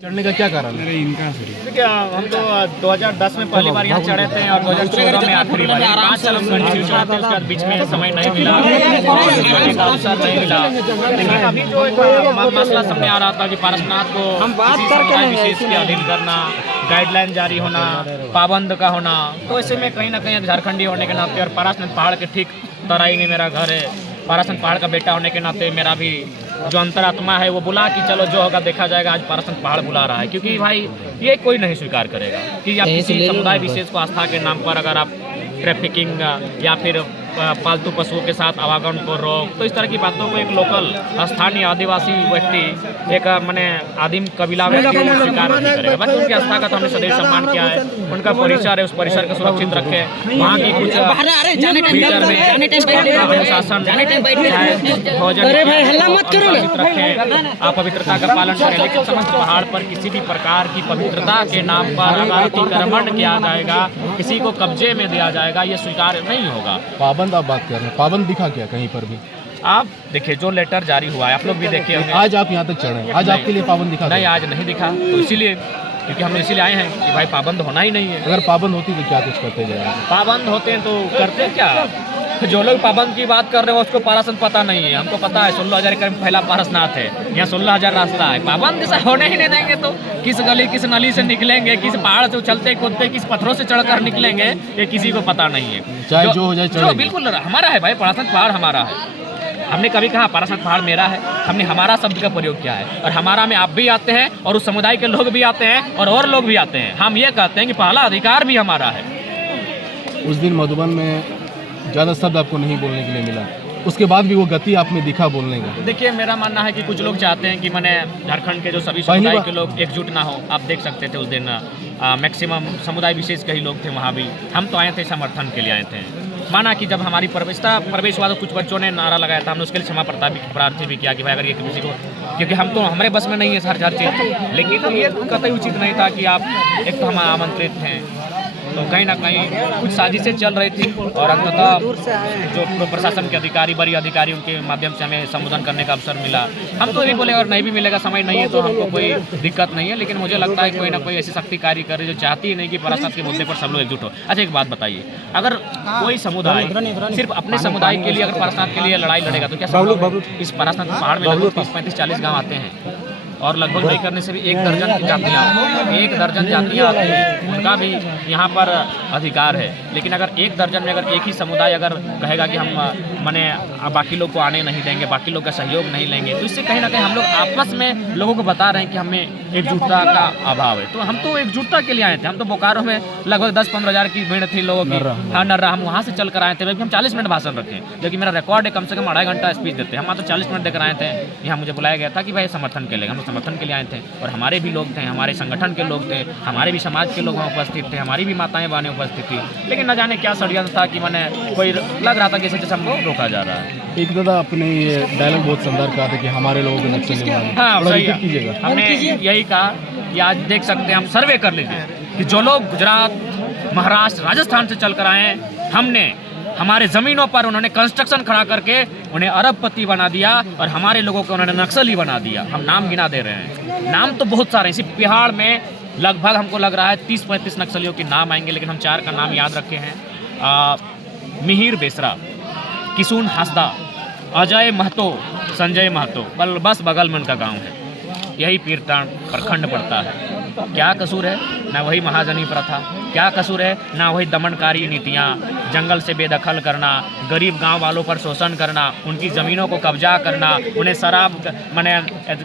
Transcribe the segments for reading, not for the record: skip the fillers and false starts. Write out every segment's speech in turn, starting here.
चढ़ने का क्या कारण है? देखिए हम तो 2010 में पहली बार यहाँ चढ़े थे और 2014 में आखिरी बार 5 साल हम कंटिन्यू चढ़े थे। उसके बाद बीच में समय नहीं मिला और चढ़ने का अवसर नहीं मिला। लेकिन अभी जो एक मसला सामने आ रहा था कि पारसनाथ को किसी समुदाय विशेष के अधीन करना, गाइडलाइन जारी होना, पाबंद का होना, तो ऐसे में कहीं ना कहीं झारखंडी होने के नाते और पारसनाथ पहाड़ के ठीक तराई में मेरा घर है, पारसनाथ पहाड़ का बेटा होने के नाते मेरा भी जो अंतरात्मा है वो बुला कि चलो जो होगा देखा जाएगा। आज पारसनाथ पहाड़ बुला रहा है, क्योंकि भाई ये कोई नहीं स्वीकार करेगा कि आप किसी समुदाय विशेष को आस्था के नाम पर अगर आप ट्रैफिकिंग या फिर पालतू पशुओं के साथ आवागमन को रोक, तो इस तरह की बातों को एक लोकल स्थानीय आदिवासी व्यक्ति, एक माने आदिम कबीला व्यक्ति स्वीकार नहीं करेगा। बाकी उनकी आस्था का तो हमने सदैव सम्मान किया है। उनका परिसर है, उस परिसर को सुरक्षित रखे, वहाँ की कुछ फीचर में अनुशासन भोजन रखें, पवित्रता का पालन करें। लेकिन समस्त पहाड़ पर किसी भी प्रकार की पवित्रता के नाम पर अगर अतिक्रमण किया जाएगा, किसी को कब्जे में दिया जाएगा, ये स्वीकार नहीं होगा। पाबंद आप बात कर रहे हैं, पाबंद दिखा क्या कहीं पर भी? आप देखिए जो लेटर जारी हुआ है, आप लोग भी देखिए होंगे। आज आप यहाँ तक चढ़े, आज आपके लिए पाबंद दिखा? नहीं, आज नहीं दिखा, तो इसीलिए क्योंकि हम इसीलिए आए हैं कि भाई पाबंद होना ही नहीं है। अगर पाबंद होती तो क्या कुछ करते जाए? पाबंद होते हैं तो करते क्या? जो लोग पाबंद की बात कर रहे हैं उसको पारसनाथ पता नहीं है। हमको पता है 16,000 एकड़ में फैला पारसनाथ है, यहाँ 16,000 रास्ता है। पाबंद जैसा होने ही नहीं देंगे तो किस गली किस नली से निकलेंगे, किस पहाड़ से उछलते कूदते किस पत्थरों से चढ़कर निकलेंगे, ये किसी को पता नहीं है। चाहे जो हो जाए जो बिल्कुल हमारा है भाई, पारसनाथ पहाड़ हमारा है। हमने कभी कहा पारसनाथ पहाड़ मेरा है? हमने हमारा शब्द का प्रयोग किया है। और हमारा में आप भी आते हैं और उस समुदाय के लोग भी आते हैं और लोग भी आते हैं। हम ये कहते हैं कि पहला अधिकार भी हमारा है। उस दिन मधुबन में ज़्यादा शब्द आपको नहीं बोलने के लिए मिला, उसके बाद भी वो गति आप में दिखा बोलने का। देखिए मेरा मानना है कि कुछ लोग चाहते हैं कि मैंने झारखंड के जो सभी समुदाय के लोग एकजुट ना हो। आप देख सकते थे उस दिन मैक्सिमम समुदाय विशेष के ही लोग थे वहाँ भी। हम तो आए थे समर्थन के लिए आए थे। माना कि जब हमारी प्रवेश हुआ तो कुछ बच्चों ने नारा लगाया था, हमने उसके लिए क्षमा प्रार्थी भी किया कि भाई अगर ये किसी को, क्योंकि हम तो हमारे बस में नहीं है हर चीज़। लेकिन ये कतई उचित नहीं था कि आप एक तो हम आमंत्रित हैं, तो कहीं ना कहीं कुछ साजिशें चल रही थी और अंततः जो प्रशासन के अधिकारी, बड़ी अधिकारियों के माध्यम से हमें संबोधन करने का अवसर मिला। हम तो ये बोले अगर नहीं भी मिलेगा, समय नहीं है तो हमको कोई दिक्कत नहीं है। लेकिन मुझे लगता है कोई ना कोई ऐसी शक्ति कार्य कर रही है जो चाहती ही नहीं कि पारसनाथ के मुद्दे पर सब लोग एकजुट हो। अच्छा एक बात बताइए, अगर कोई समुदाय सिर्फ अपने समुदाय के लिए अगर पारसनाथ के लिए लड़ाई लड़ेगा तो क्या इस पारसनाथ पहाड़ में लगभग 30-35-40 गाँव आते हैं और लगभग नहीं करने से भी 1 दर्जन जातियाँ आती हैं, उनका भी यहाँ पर अधिकार है। लेकिन अगर 1 दर्जन में अगर एक ही समुदाय अगर कहेगा कि हम माने बाकी लोग को आने नहीं देंगे, बाकी लोग का सहयोग नहीं लेंगे, तो इससे कहीं ना कहीं हम लोग आपस में लोगों को बता रहे हैं कि हमें एकजुटता का अभाव है। तो हम तो एकजुटता के लिए आए थे। हम तो बोकारो में लगभग 10-15 हज़ार की भीड़ थी लोगों की। हाँ नर्रा, हम वहाँ से चल कर आए थे। हम 40 मिनट भाषण रखे, क्योंकि मेरा रिकॉर्ड है कम से कम 2.5 घंटा स्पीच देते हैं। हम तो 40 मिनट देकर आए थे। यहाँ मुझे बुलाया गया था कि भाई समर्थन के लिए, हम समर्थन के लिए आए थे और हमारे भी लोग थे, हमारे संगठन के लोग थे, हमारे भी समाज के लोग वहाँ उपस्थित थे, हमारी भी माताएं बहनें उपस्थित थी। लेकिन न जाने क्या षड्यंत्र था कि मैंने कोई लग रहा था कि जैसे हमको रोका जा रहा है। एक दादा अपने ये डायलॉग बहुत शानदार कहा था कि हमारे लोगों को नक्सली। हाँ सही कीजिएगा। हमने यही कहा कि आज देख सकते हैं, हम सर्वे कर लीजिए कि जो लोग गुजरात, महाराष्ट्र, राजस्थान से चल कर आए हैं, हमने हमारे ज़मीनों पर उन्होंने कंस्ट्रक्शन खड़ा करके उन्हें अरबपति बना दिया और हमारे लोगों को उन्होंने नक्सली बना दिया। हम नाम गिना दे रहे हैं, नाम तो बहुत सारे हैं। इसी बिहार में लगभग हमको लग रहा है 30-35 नक्सलियों के नाम आएंगे, लेकिन हम 4 का नाम याद रखे हैं। मिहिर बेसरा, किशुन हासदा, अजय महतो, संजय महतो, बस बगल में उनका गाँव है। यही पीरटान प्रखंड पड़ता है। क्या कसूर है? ना वही महाजनी प्रथा, क्या कसूर है? ना वही दमनकारी नीतियाँ, जंगल से बेदखल करना, गरीब गांव वालों पर शोषण करना, उनकी ज़मीनों को कब्जा करना, उन्हें शराब माने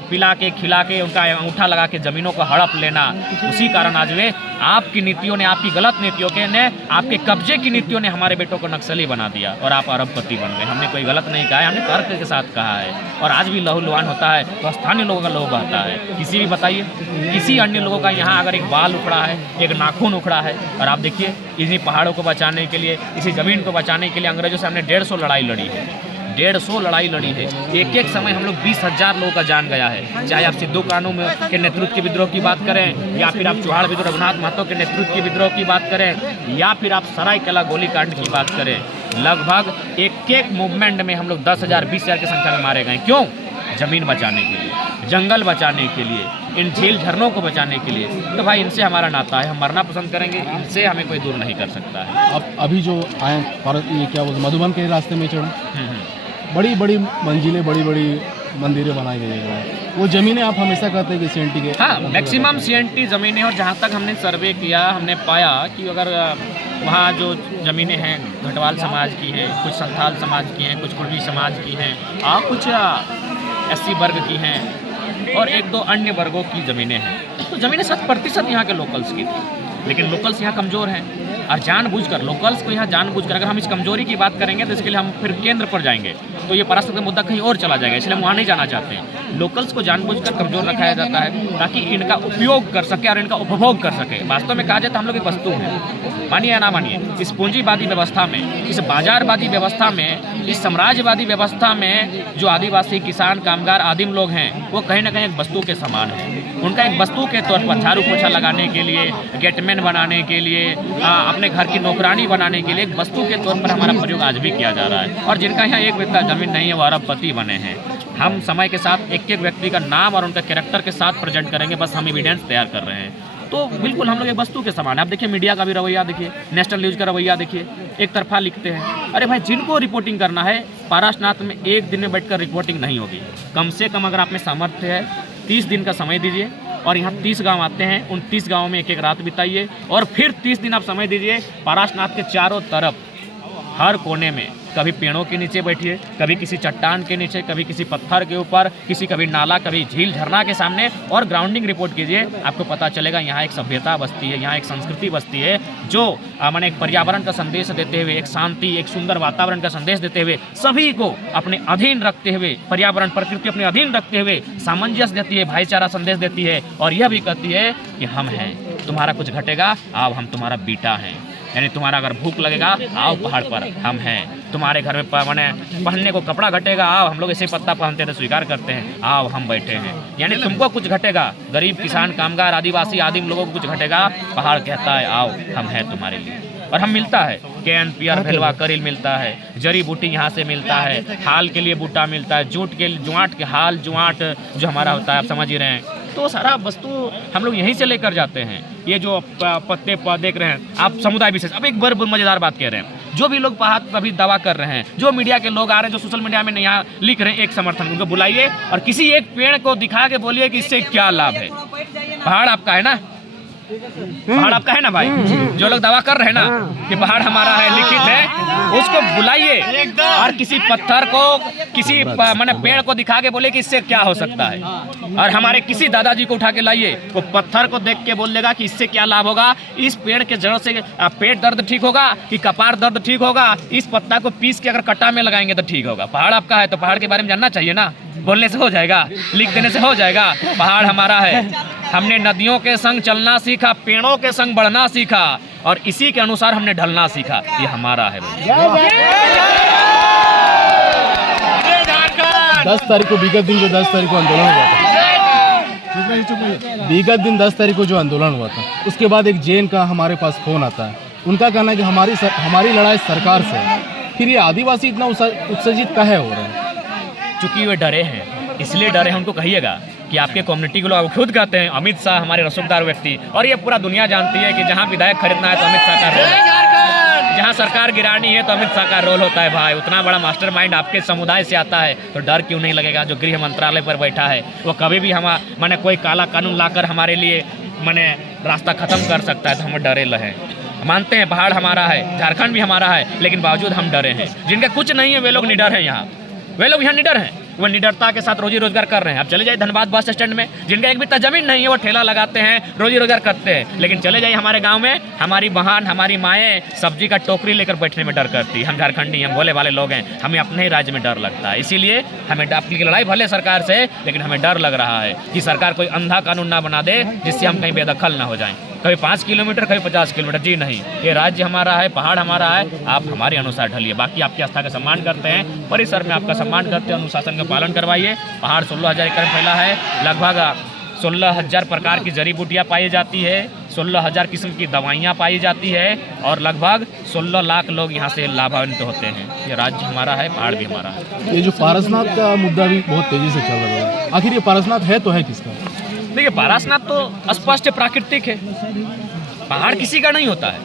पिला के खिला के उनका अंगूठा लगा के ज़मीनों को हड़प लेना। उसी कारण आज वे आपकी नीतियों ने, आपकी गलत नीतियों के ने, आपके कब्जे की नीतियों ने हमारे बेटों को नक्सली बना दिया और आप अरबपति बन गए। हमने कोई गलत नहीं कहा है, हमने तर्क के साथ कहा है। और आज भी लहूलुहान होता है तो स्थानीय लोगों का लहू बहता है। किसी भी बताइए, किसी अन्य लोगों का यहाँ अगर एक बाल उखड़ा है, एक नाखून उखड़ा है, और आप देखिए इन्हीं पहाड़ों को बचाने के लिए, इसी ज़मीन को बचाने के लिए अंग्रेजों से हमने 150 लड़ाई लड़ी है। 150 लड़ाई लड़ी है। एक समय हम लोग 20,000 लोगों का जान गया है। चाहे आप सिद्धू कानू के नेतृत्व के विद्रोह की बात करें, या फिर आप चौहाड़ विद्रोह रघुनाथ महतो के नेतृत्व के विद्रोह की बात करें, या फिर आप सरायकेला गोलीकांड की बात करें, लगभग एक मूवमेंट में हम लोग 10,000 20,000 की संख्या में मारे गए। क्यों? ज़मीन बचाने के लिए। जंगल बचाने के लिए, इन झील झरनों को बचाने के लिए, तो भाई इनसे हमारा नाता है, हम मरना पसंद करेंगे, इनसे हमें कोई दूर नहीं कर सकता है। अब अभी जो आए ये क्या बोलते मधुबन के रास्ते में चढ़े, बड़ी बड़ी मंजिलें, बड़ी बड़ी मंदिरें बनाई गई हैं, वो ज़मीनें आप हमेशा कहते हैं कि CNT के, हाँ मैक्सिमम CNT ज़मीनें, और जहाँ तक हमने सर्वे किया हमने पाया कि अगर वहाँ जो ज़मीनें हैं घटवाल समाज की हैं, कुछ संथाल समाज की हैं, कुछ कुर्मी समाज की हैं, और कुछ SC वर्ग की हैं, और एक दो अन्य वर्गों की ज़मीनें हैं। तो ज़मीनें 100% यहाँ के लोकल्स की थी, लेकिन लोकल्स यहाँ कमज़ोर हैं, और जानबूझकर लोकल्स को यहाँ जानबूझकर, अगर हम इस कमजोरी की बात करेंगे तो इसके लिए हम फिर केंद्र पर जाएंगे, तो ये परास्त का मुद्दा कहीं और चला जाएगा, इसलिए हम वहाँ नहीं जाना चाहते हैं। लोकल्स को जानबूझकर कमजोर रखाया जाता है ताकि इनका उपयोग कर सके और इनका उपभोग कर सके। वास्तव में कहा जाए तो हम लोग एक वस्तु हैं, मानिए या ना मानिए, इस पूंजीवादी व्यवस्था में, इस बाजारवादी व्यवस्था में, इस साम्राज्यवादी व्यवस्था में जो आदिवासी, किसान, कामगार, आदिम लोग हैं, वो कहीं ना कहीं एक वस्तु के समान है। उनका एक वस्तु के तौर पर झाड़ू पोछा लगाने के लिए, गेटमैन बनाने के लिए, अपने घर की नौकरानी बनाने के लिए एक वस्तु के तौर पर हमारा प्रयोग आज भी किया जा रहा है। और जिनका यहाँ एक बित्ता जमीन नहीं है वो अरबपति बने हैं। हम समय के साथ एक एक व्यक्ति का नाम और उनका कैरेक्टर के साथ प्रेजेंट करेंगे, बस हम एविडेंस तैयार कर रहे हैं। तो बिल्कुल हम लोग एक वस्तु के समान है। आप देखिए मीडिया का भी रवैया देखिए, नेशनल न्यूज़ का रवैया देखिए, एक तरफा लिखते हैं। अरे भाई जिनको रिपोर्टिंग करना है पारसनाथ में एक दिन में बैठकर रिपोर्टिंग नहीं होगी, कम से कम अगर आप में सामर्थ्य है 30 दिन का समय दीजिए, और यहाँ 30 गांव आते हैं, उन 30 गांवों में एक एक रात बिताइए, और फिर 30 दिन आप समय दीजिए, पारसनाथ के चारों तरफ हर कोने में कभी पेड़ों के नीचे बैठिए, कभी किसी चट्टान के नीचे, कभी किसी पत्थर के ऊपर, कभी नाला, कभी झील झरना के सामने, और ग्राउंडिंग रिपोर्ट कीजिए। आपको पता चलेगा यहाँ एक सभ्यता बसती है, यहाँ एक संस्कृति बसती है, जो माने एक पर्यावरण का संदेश देते हुए, एक शांति, एक सुंदर वातावरण का संदेश देते हुए, सभी को अपने अधीन रखते हुए, पर्यावरण प्रकृति अपने अधीन रखते हुए सामंजस्य देती है, भाईचारा संदेश देती है, और यह भी कहती है कि हम हैं, तुम्हारा कुछ घटेगा आओ हम तुम्हारा बेटा हैं, यानी तुम्हारा अगर भूख लगेगा आओ पहाड़ पर हम हैं, तुम्हारे घर में माने पहनने को कपड़ा घटेगा आओ, हम लोग ऐसे पत्ता पहनते थे स्वीकार करते हैं, आओ हम बैठे हैं। यानी तुमको कुछ घटेगा, गरीब, किसान, कामगार, आदिवासी, आदिम लोगों को कुछ घटेगा, पहाड़ कहता है आओ हम हैं तुम्हारे लिए। और हम मिलता है कैन, पियर, भेलवा, करील मिलता है, जड़ी बूटी यहाँ से मिलता है, हाल के लिए बूटा मिलता है, जुआट के हाल, जुआट जो हमारा होता है, आप समझ ही रहे हैं। तो सारा वस्तु हम लोग यहीं से लेकर जाते हैं। ये जो पत्ते देख रहे हैं आप, समुदाय विशेष, अब एक बार मज़ेदार बात कह रहे हैं, जो भी लोग अभी दावा कर रहे हैं, जो मीडिया के लोग आ रहे हैं, जो सोशल मीडिया में यहाँ लिख रहे हैं एक समर्थन, उनको बुलाइए और किसी एक पेड़ को दिखा के बोलिए कि इससे क्या लाभ है। पहाड़ आपका है ना, पहाड़ आपका है ना भाई, जो लोग दावा कर रहे हैं ना कि पहाड़ हमारा है, लिखित है, उसको बुलाइए और किसी पत्थर को, किसी माने पेड़ को दिखा के बोले कि इससे क्या हो सकता है। और हमारे किसी दादाजी को उठा के लाइए, वो पत्थर को देख के बोल देगा कि इससे क्या लाभ होगा, इस पेड़ के जड़ से पेट दर्द ठीक होगा कि कपार दर्द ठीक होगा, इस पत्ता को पीस के अगर कटा में लगाएंगे तो ठीक होगा। पहाड़ आपका है तो पहाड़ के बारे में जानना चाहिए ना, बोलने से हो जाएगा, लिख देने से हो जाएगा। पहाड़ हमारा है, हमने नदियों के संग चलना सीखा, पेड़ों के संग बढ़ना सीखा, और इसी के अनुसार हमने ढलना सीखा, ये हमारा है। 10 तारीख को विगत दिन जो 10 तारीख को आंदोलन हुआ था, विगत दिन 10 तारीख को जो आंदोलन हुआ था, उसके बाद एक जैन का हमारे पास फोन आता है, उनका कहना है कि हमारी लड़ाई सरकार से है। फिर ये आदिवासी इतना उत्सर्जित काहे हो रहे हैं? चूंकि वे डरे हैं, इसलिए डरे हैं। उनको कहिएगा कि आपके कम्युनिटी के लोग खुद कहते हैं अमित शाह हमारे रसूखदार व्यक्ति, और ये पूरा दुनिया जानती है कि जहाँ विधायक खरीदना है तो अमित शाह का रोल है, जहाँ सरकार गिरानी है तो अमित शाह का रोल होता है। भाई उतना बड़ा मास्टरमाइंड आपके समुदाय से आता है तो डर क्यों नहीं लगेगा? जो गृह मंत्रालय पर बैठा है वो कभी भी माने कोई काला कानून लाकर हमारे लिए माने रास्ता खत्म कर सकता है, तो हम डरे रहे। मानते हैं पहाड़ हमारा है, झारखंड भी हमारा है, लेकिन बावजूद हम डरे हैं। जिनका कुछ नहीं है वे लोग निडर हैं, यहाँ वे लोग यहाँ निडर हैं, वो निडरता के साथ रोजी रोजगार कर रहे हैं। अब चले जाइए धनबाद बस स्टैंड में, जिनका एक बित्ता जमीन नहीं है वो ठेला लगाते हैं, रोजी रोजगार करते हैं। लेकिन चले जाइए हमारे गांव में, हमारी बहन, हमारी माएँ सब्जी का टोकरी लेकर बैठने में डर करती। हम झारखंडी, हम भोले वाले लोग हैं, हमें अपने ही राज्य में डर लगता है। इसीलिए हमें अपनी लड़ाई भले सरकार से, लेकिन हमें डर लग रहा है कि सरकार कोई अंधा कानून ना बना दे जिससे हम कहीं बेदखल ना हो जाएं, कभी 5 किलोमीटर कभी 50 किलोमीटर। जी नहीं, ये राज्य हमारा है, पहाड़ हमारा है, आप हमारे अनुसार ढलिए। बाकी आपकी आस्था का सम्मान करते हैं, परिसर में आपका सम्मान करते हैं, अनुशासन का पालन करवाइए। पहाड़ 16,000 एकड़ फैला है, लगभग 16,000 प्रकार की जड़ी बूटियाँ पाई जाती है, 16,000 किस्म की दवाइयाँ पाई जाती है और लगभग 16 लाख लोग यहाँ से लाभान्वित होते हैं। ये राज्य हमारा है, पहाड़ भी हमारा है। ये जो पारसनाथ का मुद्दा भी बहुत तेजी से चल रहा है, आखिर ये पारसनाथ है तो है किसका? देखिए, पारसनाथ तो स्पष्ट प्राकृतिक है। पहाड़ किसी का नहीं होता है,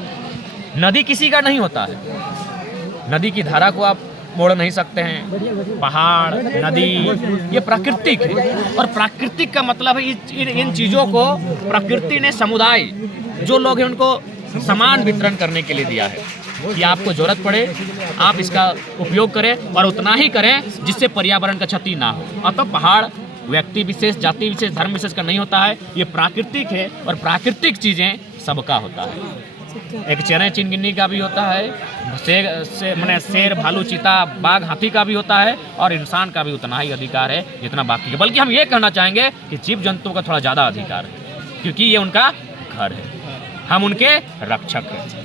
नदी किसी का नहीं होता है। नदी की धारा को आप मोड़ नहीं सकते हैं। पहाड़, नदी, ये प्राकृतिक है और प्राकृतिक का मतलब है इन चीज़ों को प्रकृति ने समुदाय जो लोग हैं उनको समान वितरण करने के लिए दिया है कि आपको जरूरत पड़े आप इसका उपयोग करें और उतना ही करें जिससे पर्यावरण का क्षति ना हो। अतः पहाड़ व्यक्ति विशेष, जाति विशेष, धर्म विशेष का नहीं होता है, ये प्राकृतिक है और प्राकृतिक चीज़ें सबका होता है। एक चेरे चिनगिन्नी का भी होता है, शेर, भालू, चीता, बाघ, हाथी का भी होता है और इंसान का भी उतना ही अधिकार है जितना बाकी है। बल्कि हम ये कहना चाहेंगे कि जीव जंतुओं का थोड़ा ज़्यादा अधिकार है क्योंकि ये उनका घर है, हम उनके रक्षक हैं।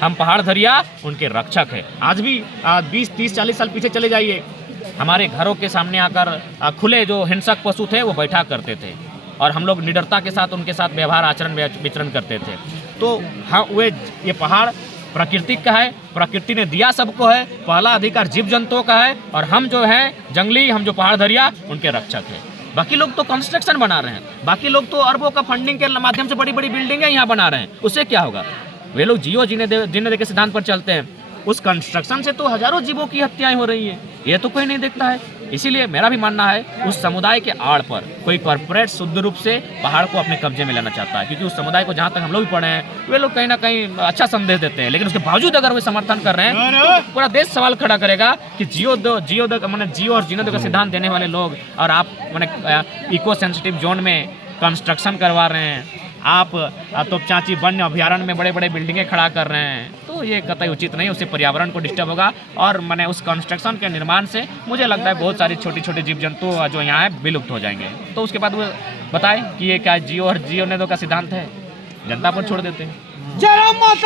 हम पहाड़ धरिया उनके रक्षक हैं। आज भी 20, 30, 40 साल पीछे चले जाइए, हमारे घरों के सामने आकर खुले जो हिंसक पशु थे वो बैठा करते थे और हम लोग निडरता के साथ उनके साथ व्यवहार, आचरण, विचरण करते थे। तो हाँ, ये पहाड़ प्रकृति का है, प्रकृति ने दिया सबको है, पहला अधिकार जीव जंतुओं का है और हम जो है जंगली, हम जो पहाड़ धरिया उनके रक्षक हैं। बाकी लोग तो कंस्ट्रक्शन बना रहे हैं, बाकी लोग तो अरबों का फंडिंग के माध्यम से बड़ी बड़ी बिल्डिंगें यहाँ बना रहे हैं, उससे क्या होगा? वे लोग जियो जीने दे के सिद्धांत पर चलते हैं। उस कंस्ट्रक्शन से तो हजारों जीवों की हत्याएं हो रही है, ये तो कोई नहीं देखता है। इसीलिए मेरा भी मानना है उस समुदाय के आड़ पर कोई कॉर्पोरेट शुद्ध रूप से पहाड़ को अपने कब्जे में लेना चाहता है, क्योंकि उस समुदाय को जहाँ तक हम लोग भी पढ़े हैं वे लोग कहीं ना कहीं अच्छा संदेश देते हैं, लेकिन उसके बावजूद अगर वे समर्थन कर रहे हैं तो पूरा देश सवाल खड़ा करेगा कि जियो और जीने दो का सिद्धांत देने वाले लोग और आप इको सेंसिटिव जोन में कंस्ट्रक्शन करवा रहे हैं, आप तोपचांची वन्य अभयारण्य में बड़े बड़े बिल्डिंगें खड़ा कर रहे हैं, तो ये कतई उचित नहीं। उससे पर्यावरण को डिस्टर्ब होगा और उस कंस्ट्रक्शन के निर्माण से मुझे लगता है बहुत सारी छोटी छोटी जीव जंतु जो यहाँ है विलुप्त हो जाएंगे। तो उसके बाद वो बताएं कि ये क्या जियो और जीने दो का सिद्धांत है, जनता पर छोड़ देते हैं।